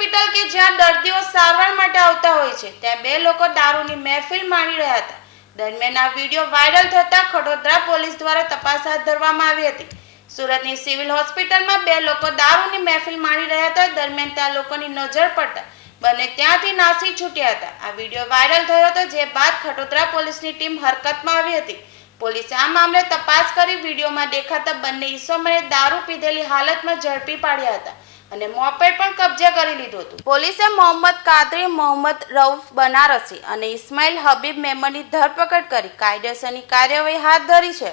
Hospital કે જ્યાં દર્દીઓ સારવાર માટે આવતા હોય છે ત્યાં બે લોકો દારૂની મહેફિલ માણી રહ્યા હતા. દરમિયાન આ વિડીયો વાયરલ થતા ખડોદરા પોલીસ દ્વારા તપાસ હાથ ધરવામાં આવી હતી. સુરતની સિવિલ હોસ્પિટલમાં બે લોકો દારૂની મહેફિલ માણી રહ્યા હતા. દરમિયાન ત્યાં લોકોની નજર પડતા બંને ત્યાંથી નાસી છૂટ્યા હતા. આ વિડીયો વાયરલ થયો હતો, જે બાદ ખડોદરા પોલીસની ટીમ હરકતમાં આવી હતી. પોલીસે આ મામલે તપાસ કરી વિડીયોમાં દેખાતા બંને ઈસમોને દારૂ પીધેલી હાલતમાં ઝડપી પાડ્યા હતા અને મોપેડ પણ કબજે કરી લીધું હતું. પોલીસે મોહમ્મદ કાદરી, મોહમ્મદ રઉફ બનારસી અને ઇસ્માઇલ હબીબ મેમનની ધરપકડ કરી કાયદેસરની કાર્યવાહી હાથ ધરી છે.